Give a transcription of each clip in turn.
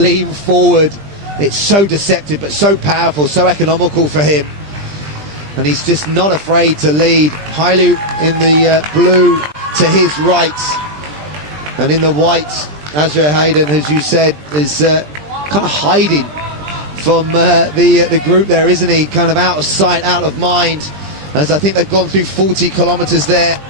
lean forward. It's so deceptive but so powerful, so economical for him, and he's just not afraid to lead. Hailu in the blue to his right, and in the white Azra Hayden, as you said, is kind of hiding from the group there, isn't he? Kind of out of sight, out of mind, as I think they've gone through 40 kilometers there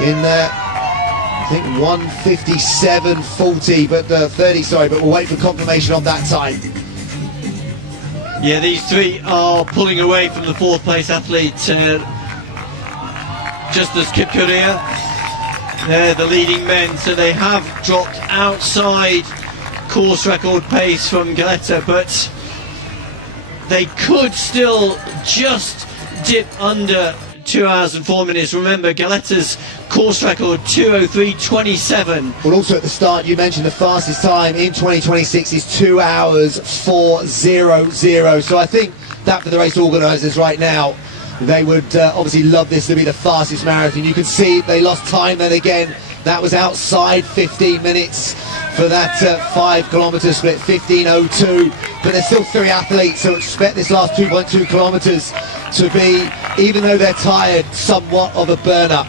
in I think 1:57:40, but 30, sorry, but we'll wait for confirmation on that time. Yeah, these three are pulling away from the fourth place athlete, Justus Kiptoo. They're the leading men, so they have dropped outside course record pace from Galetta, but they could still just dip under 2 hours and 4 minutes. Remember, Galetta's course record 2:03:27. Well, also at the start you mentioned the fastest time in 2026 is 2 hours 4:00. So I think that for the race organisers right now, they would obviously love this to be the fastest marathon. You can see they lost time then again. That was outside 15 minutes for that 5 kilometre split, 15:02. But there's still 3 athletes, so expect this last 2.2 kilometres to be, even though they're tired, somewhat of a burn-up.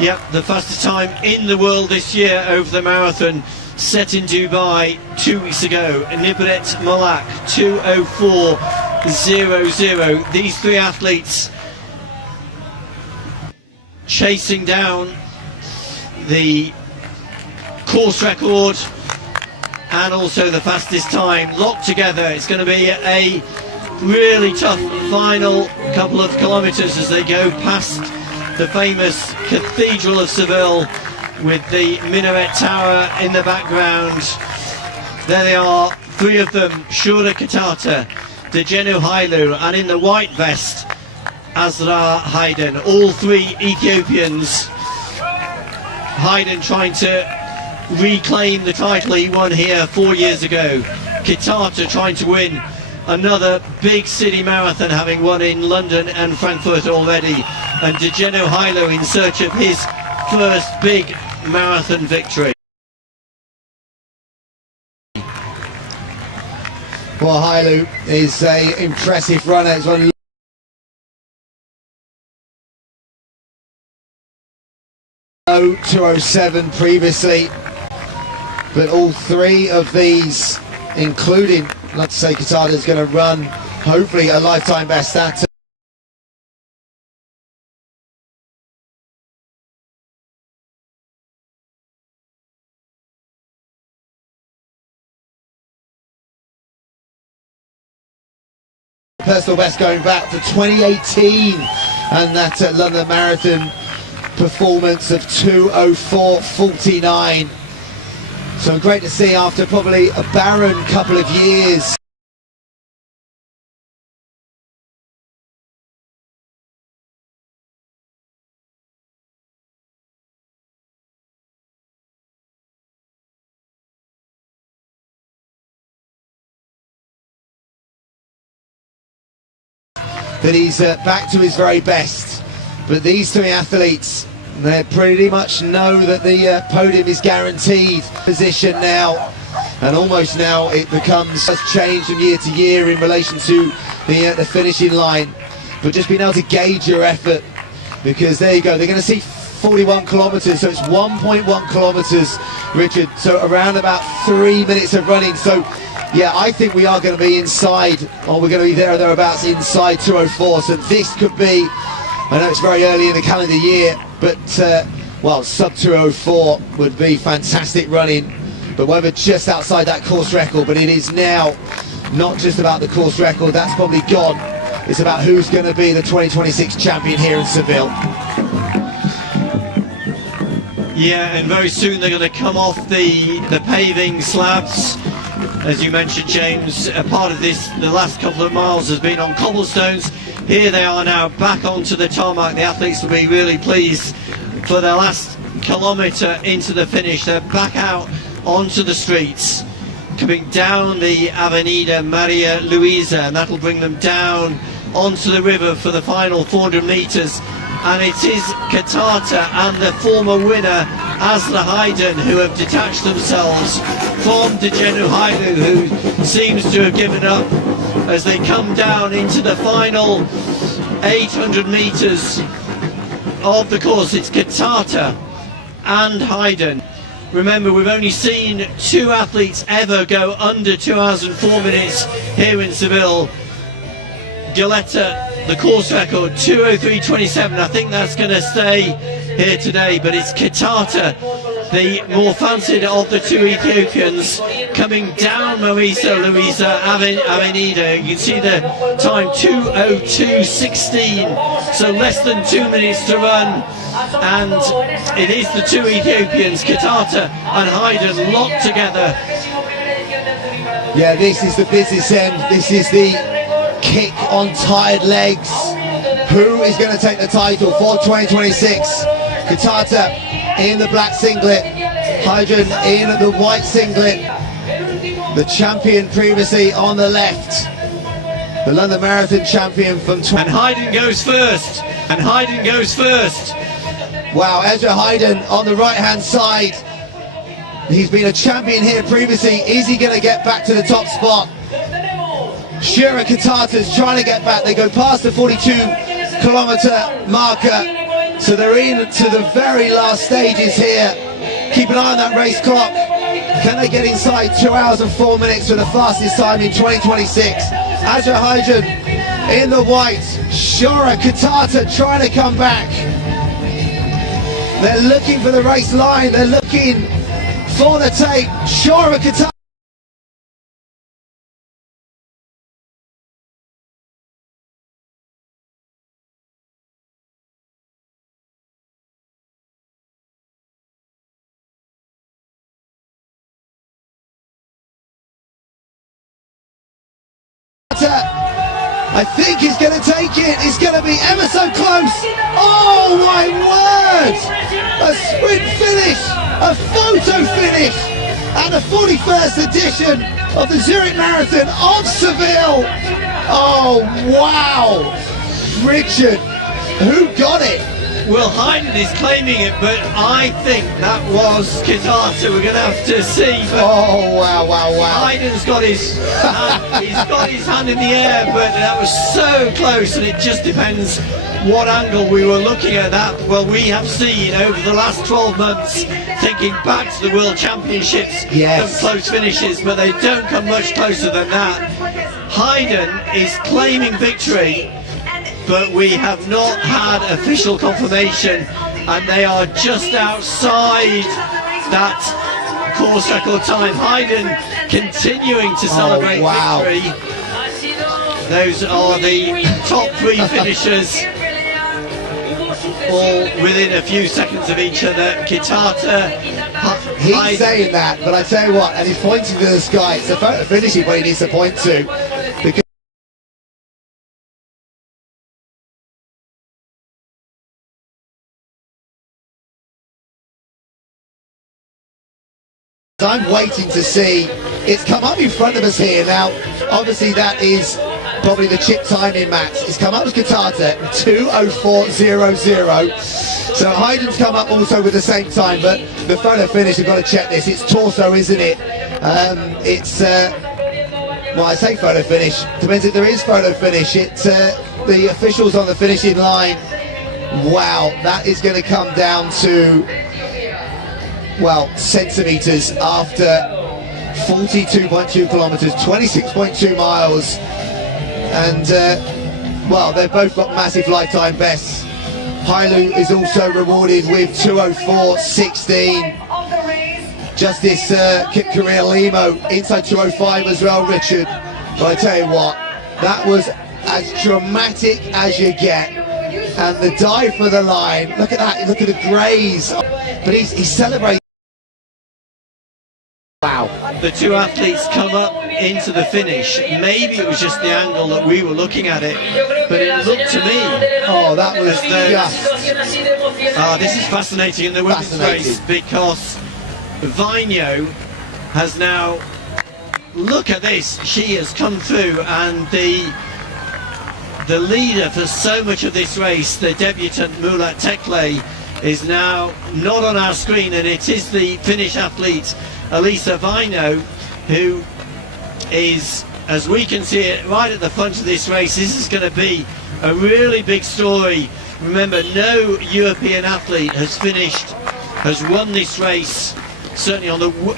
Yep, the fastest time in the world this year over the marathon, set in Dubai 2 weeks ago. Nibret Malak, 2:04:00. These 3 athletes chasing down the course record and also the fastest time locked together. It's going to be a really tough final couple of kilometres as they go past the famous Cathedral of Seville with the minaret tower in the background. There they are, 3 of them, Shura Katata, Dejenu Hailu, and in the white vest, Azra Hayden. All 3 Ethiopians. Hayden trying to reclaim the title he won here 4 years ago. Kitata trying to win another big city marathon, having won in London and Frankfurt already. And Dejenu Hailu in search of his first big marathon victory. Well, Hailu is an impressive runner. It's one 2:07 previously, but all 3 of these, including, let's say, Katata, is going to run hopefully a lifetime best at personal best going back to 2018 and that London Marathon performance of 2:04:49. So great to see after probably a barren couple of years. That he's back to his very best. But these 3 athletes, they pretty much know that the podium is guaranteed position now, and almost now it has changed from year to year in relation to the finishing line. But just being able to gauge your effort, because there you go, they're going to see 41 kilometres, so it's 1.1 kilometres, Richard, so around about 3 minutes of running. So yeah, I think we are going to be inside, or we're going to be there or thereabouts inside 2:04. So this could be, I know it's very early in the calendar year, but well, sub 2:04 would be fantastic running. But whether just outside that course record, but it is now not just about the course record, that's probably gone. It's about who's going to be the 2026 champion here in Seville. Yeah, and very soon they're going to come off the paving slabs. As you mentioned, James, a part of this, the last couple of miles has been on cobblestones. Here they are now back onto the tarmac. The athletes will be really pleased for their last kilometre into the finish. They're back out onto the streets, coming down the Avenida Maria Luisa, and that'll bring them down onto the river for the final 400 metres and it is Katata and the former winner Asla Hayden who have detached themselves from Dejenu Hailu, who seems to have given up as they come down into the final 800 metres of the course. It's Katata and Hayden. Remember, we've only seen two athletes ever go under 2 hours and 4 minutes here in Seville. Gilletta, the course record, 2:03.27. I think that's going to stay here today, but it's Katata, the more fancied of the two Ethiopians, coming down Louisa Avenida. You can see the time, 2:02.16, so less than 2 minutes to run. And it is the two Ethiopians, Katata and Hayden, locked together. Yeah, this is the business end. This is the kick on tired legs. Who is going to take the title for 2026? Katata in the black singlet, Hayden in the white singlet. The champion previously on the left, the London Marathon champion from and Hayden goes first, and Hayden goes first. Wow, Ezra Hayden on the right hand side. He's been a champion here previously. Is he going to get back to the top spot? Shura Katata's trying to get back. They go past the 42-kilometre marker, so they're into the very last stages here. Keep an eye on that race clock. Can they get inside 2 hours and 4 minutes for the fastest time in 2026? Ezra Hayden in the white, Shura Katata trying to come back. They're looking for the race line, they're looking for the tape. Shura Katata. I think he's going to take it. It's going to be ever so close. Oh my word! A sprint finish, a photo finish, and the 41st edition of the Zurich Marathon of Seville. Oh wow! Richard, who got it? Well, Hayden is claiming it, but I think that was Katata. We're going to have to see. But oh wow, wow, wow! Hayden's got his hand in the air, but that was so close, and it just depends what angle we were looking at that. Well, we have seen over the last 12 months, thinking back to the World Championships, yes, some close finishes, but they don't come much closer than that. Hayden is claiming victory, but we have not had official confirmation, and they are just outside that course record time. Hayden continuing to celebrate victory. Those are the top three finishers, all within a few seconds of each other. Katata, he's Hayden. saying that, but I tell you what, and he's pointing to the sky. It's a photo finishing what he needs to point to, because I'm waiting to see. It's come up in front of us here now. Obviously that is probably the chip timing, Max. It's come up as Katata, 2:04.00. So Hayden's come up also with the same time, but the photo finish, we've got to check this. It's torso, isn't it? It's well, I say photo finish, depends if there is photo finish. It's the officials on the finishing line. Wow, that is going to come down to, well, centimetres after 42.2 kilometres, 26.2 miles, and well, they've both got massive lifetime bests. Hailu is also rewarded with 2:04.16. Justice Kiptoo Limo inside 2:05 as well, Richard. But I tell you what, that was as dramatic as you get, and the dive for the line. Look at that! Look at the graze. But he's celebrating. Wow. The two athletes come up into the finish. Maybe it was just the angle that we were looking at it, but it looked to me. Oh, that was just. This is fascinating in the women's race, because Vigno has now. Look at this. She has come through, and the the leader for so much of this race, the debutant Mulat Tekle, is now not on our screen, and it is the Finnish athlete Elisa Vaino who is, as we can see it, right at the front of this race. This is going to be a really big story. Remember, no European athlete has won this race. Certainly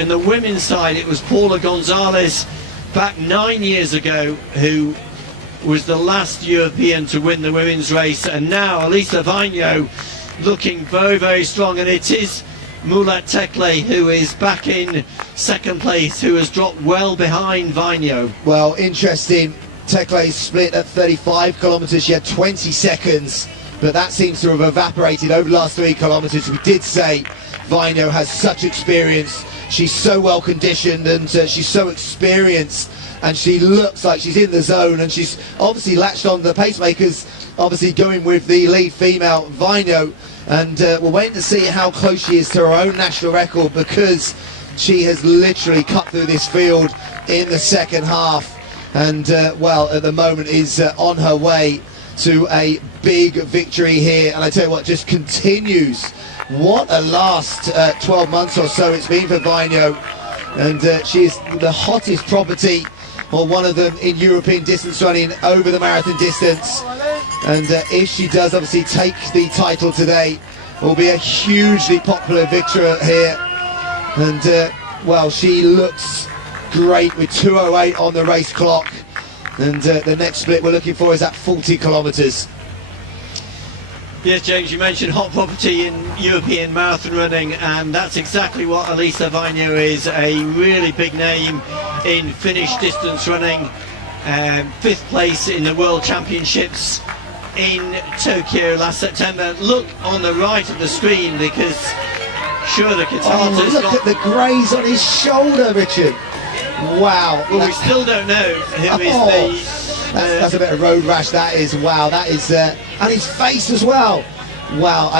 in the women's side, it was Paula Gonzalez back 9 years ago who was the last European to win the women's race, and now Elisa Vaino looking very, very strong, and it is Mulat Tekle who is back in second place, who has dropped well behind Vaino. Well, interesting. Tekle split at 35 kilometres. She had 20 seconds, but that seems to have evaporated over the last 3 kilometres. We did say Vaino has such experience. She's so well conditioned, and she's so experienced, and she looks like she's in the zone, and she's obviously latched on the pacemakers, obviously going with the lead female, Vaino, and we're waiting to see how close she is to her own national record, because she has literally cut through this field in the second half, and well, at the moment is on her way to a big victory here. And I tell you what, just continues. What a last 12 months or so it's been for Vaino, and she is the hottest property, or one of them, in European distance running over the marathon distance. And if she does obviously take the title today, it will be a hugely popular victory here. And well, she looks great with 2:08 on the race clock, and the next split we're looking for is at 40 kilometres. Yes, James, you mentioned hot property in European marathon running, and that's exactly what Elisa Vaino is. A really big name in Finnish distance running, 5th place in the World Championships in Tokyo last September. Look on the right of the screen, because sure, the Katata's look at the graze on his shoulder, Richard. Wow. Well, we still don't know who is the... That's a bit of road rash, that is. Wow, that is, and his face as well. Wow,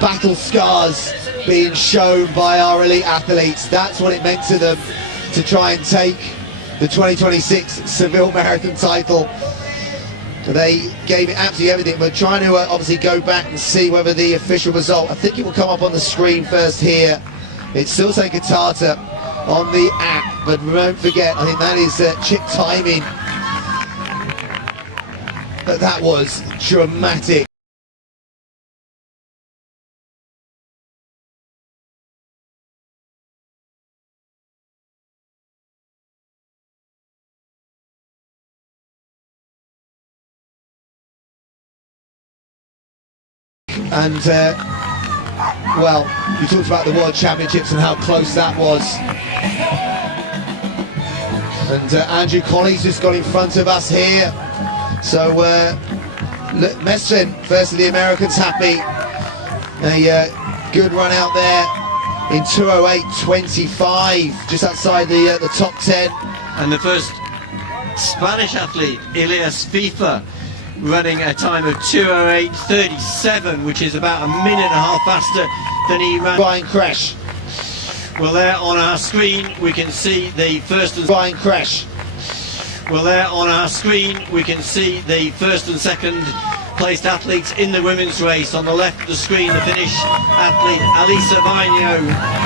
battle scars being shown by our elite athletes. That's what it meant to them to try and take the 2026 Seville Marathon title. They gave it absolutely everything. We're trying to obviously go back and see whether the official result, I think it will come up on the screen first here. It's still saying Katata on the app, but don't forget, I think that is chip timing. But that was dramatic. And well, you talked about the World Championships and how close that was. And Andrew Colley's just got in front of us here. So Mesrin, first of the Americans, happy. A good run out there in 2:08.25, just outside the top 10. And the first Spanish athlete, Elias FIFA, running a time of 2:08.37, which is about a minute and a half faster than he ran. Brian Crash. Well, there on our screen we can see the first and... Brian Crash. Well, there on our screen we can see the first and second placed athletes in the women's race. On the left of the screen, the Finnish athlete Elisa Vaino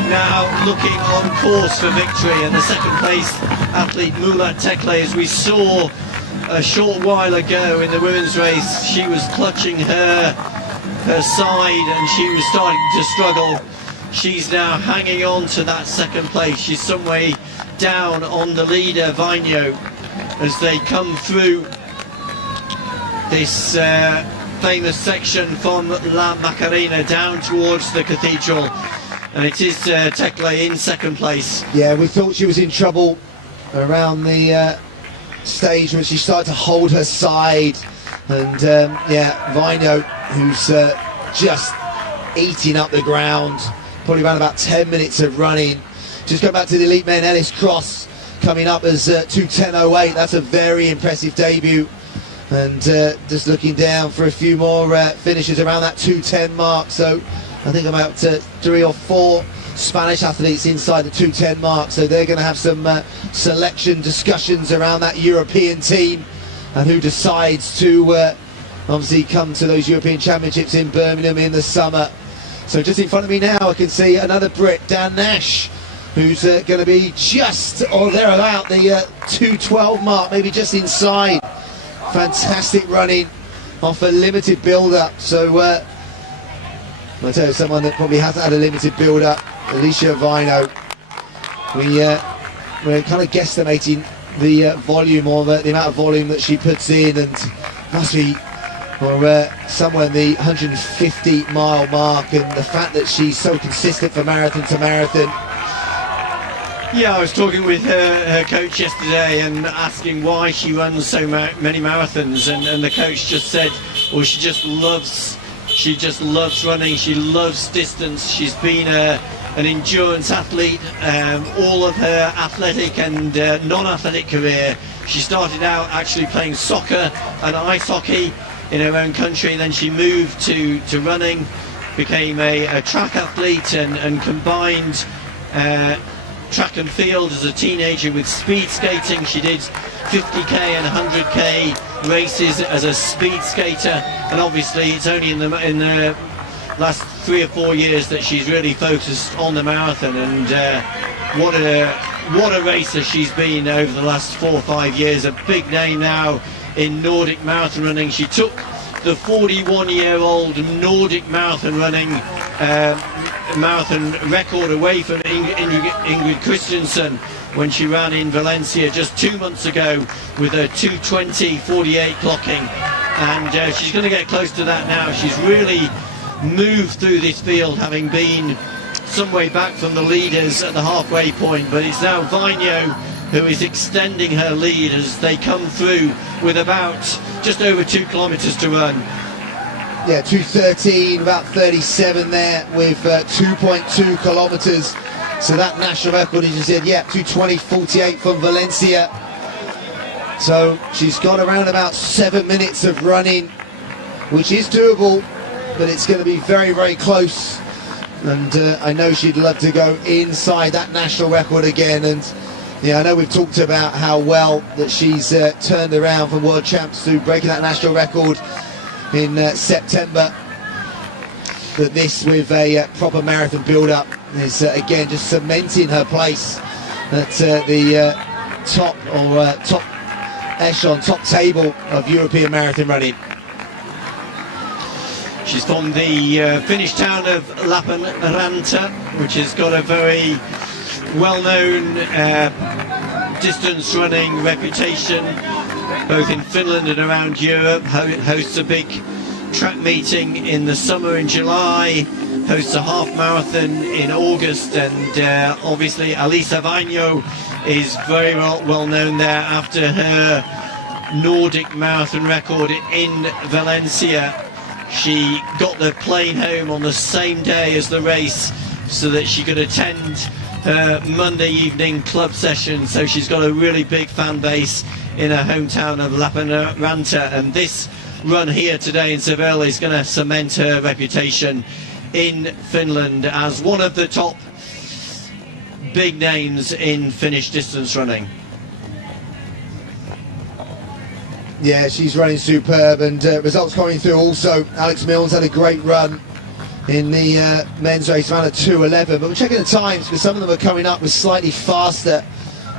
now looking on course for victory, and the second place athlete Mulat Tekle, as we saw a short while ago in the women's race, she was clutching her side and she was starting to struggle. She's now hanging on to that second place. She's some way down on the leader Vaino as they come through this famous section from La Macarena down towards the cathedral, and it is Tekle in second place. Yeah, we thought she was in trouble around the stage when she started to hold her side, and yeah, Vaino, who's just eating up the ground, probably around about 10 minutes of running. Just go back to the elite men, Ellis Cross coming up as 2:10.08. That's a very impressive debut, and just looking down for a few more finishes around that 2:10 mark. So I think about 3 or 4 Spanish athletes inside the 2:10 mark, so they're going to have some selection discussions around that European team. and who decides to obviously come to those European Championships in Birmingham in the summer. So just in front of me now I can see another Brit, Dan Nash, who's going to be just or thereabout the 2:12 mark, maybe just inside. Fantastic running off a limited build-up. So I'll tell you, someone that probably hasn't had a limited build-up, Alicia Vino. We're kind of guesstimating the volume of the amount of volume that she puts in, and must be somewhere in the 150-mile mark, and the fact that she's so consistent from marathon to marathon. Yeah, I was talking with her coach yesterday and asking why she runs so many marathons, and the coach just said, well, she just loves running, she loves distance. She's been an endurance athlete all of her athletic and non-athletic career. She started out actually playing soccer and ice hockey in her own country, and then she moved to running, became a track athlete, and combined track and field as a teenager with speed skating. She did 50k and 100k races as a speed skater, and obviously it's only in the last 3 or 4 years that she's really focused on the marathon. And what a racer she's been over the last 4 or 5 years. A big name now in Nordic marathon running. She took the 41-year-old Nordic marathon running marathon record away from Ingrid Christensen when she ran in Valencia just 2 months ago with a 2:20.48 clocking, and she's going to get close to that now. She's really moved through this field, having been some way back from the leaders at the halfway point, but it's now Vino who is extending her lead as they come through with about just over 2 kilometres to run. Yeah, 2:13, about 37 there with 2.2 kilometres. So that national record, as you said, yeah, 2:20.48 from Valencia. So she's got around about 7 minutes of running, which is doable, but it's going to be very, very close. And I know she'd love to go inside that national record again. And yeah, I know we've talked about how well that she's turned around from world champs to breaking that national record in September. But this, with a proper marathon build-up, is again just cementing her place at the top echelon, top table of European marathon running. She's from the Finnish town of Lappeenranta, which has got a very well-known distance running reputation both in Finland and around Europe. Hosts a big track meeting in the summer in July, hosts a half marathon in August, and obviously Alisa Vainio is very well known there after her Nordic marathon record in Valencia. She got the plane home on the same day as the race so that she could attend her Monday evening club session. So she's got a really big fan base in her hometown of Lappeenranta, and this run here today in Sevilla is going to cement her reputation in Finland as one of the top big names in Finnish distance running. Yeah, she's running superb, and results coming through also. Alex Mills had a great run in the men's race, around a 2:11, but we're checking the times because some of them are coming up with slightly faster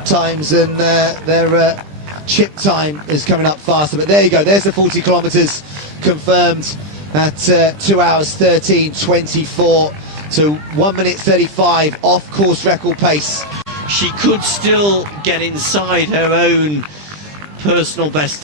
times, and their chip time is coming up faster. But there you go, there's the 40 kilometres confirmed at 2 hours 13:24, so 1 minute 35 off course record pace. She could still get inside her own personal best